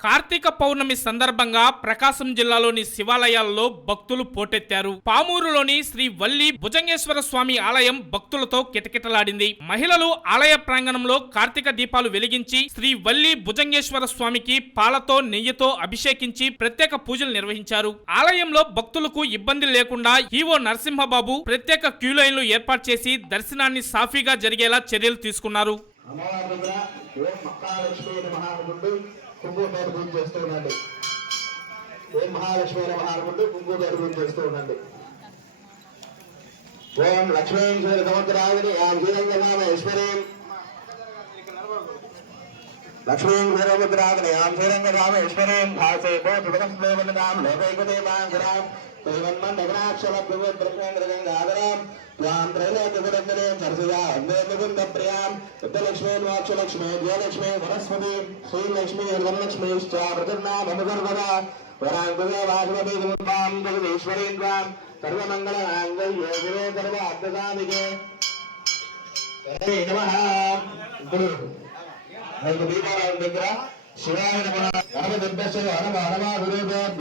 కార్తీక పౌర్ణమి సందర్భంగా ప్రకాశం జిల్లాలోని శివాలయాల్లో భక్తులు పోటెత్తారు. పామూరులోని శ్రీ వల్లి భుజంగేశ్వర స్వామి ఆలయం భక్తులతో కిటకిటలాడింది. మహిళలు ఆలయ ప్రాంగణంలో కార్తీక దీపాలు వెలిగించి శ్రీ వల్లి భుజంగేశ్వర స్వామికి పాలతో నెయ్యితో అభిషేకించి ప్రత్యేక పూజలు నిర్వహించారు. ఆలయంలో భక్తులకు ఇబ్బంది లేకుండా ఈవో నరసింహబాబు ప్రత్యేక క్యూ లైన్లు ఏర్పాటు చేసి దర్శనాన్ని సాఫీగా జరిగేలా చర్యలు తీసుకున్నారు. కుంకుమపేట పూజ చేస్తూ ఉండండి. ఓం మహాలక్ష్మి నమః అనుకుంటూ కుంకుమపేట పూజ చేస్తూ ఉండండి. ఓం లక్ష్మీశ్వర సముద్రాదిని శ్రీరంగరామేశ్వరీం లక్ష్మీశ్వర సముద్రాదిని శ్రీరంగరామేశ్వరీం భాసే భూతృగస్మేవనాం లోకైకదేవాంగరాం శ్రీమన్మండగనాక్షలబ్రహ్మేంద్రగంగాధరాం త్వాం త్రైలోక్యగుణందరీం సరసిజా వందేముకుందప్రియాం యుద్ధలక్ష్మీర్వాక్షలక్ష్మీ జయలక్ష్మీ వనస్పతి శ్రీలక్ష్మీ ధనలక్ష్మీశ్చ ప్రతిర్నామముగర్వదా వరాంగుదేవాధిపతిముద్వాం జగదీశ్వరీం త్వాం సర్వమంగళమాంగళ్యే శివే సర్వార్థసాధికే నమః. ఇప్పుడు దీపారాయణ దగ్గర శివాయ నమః.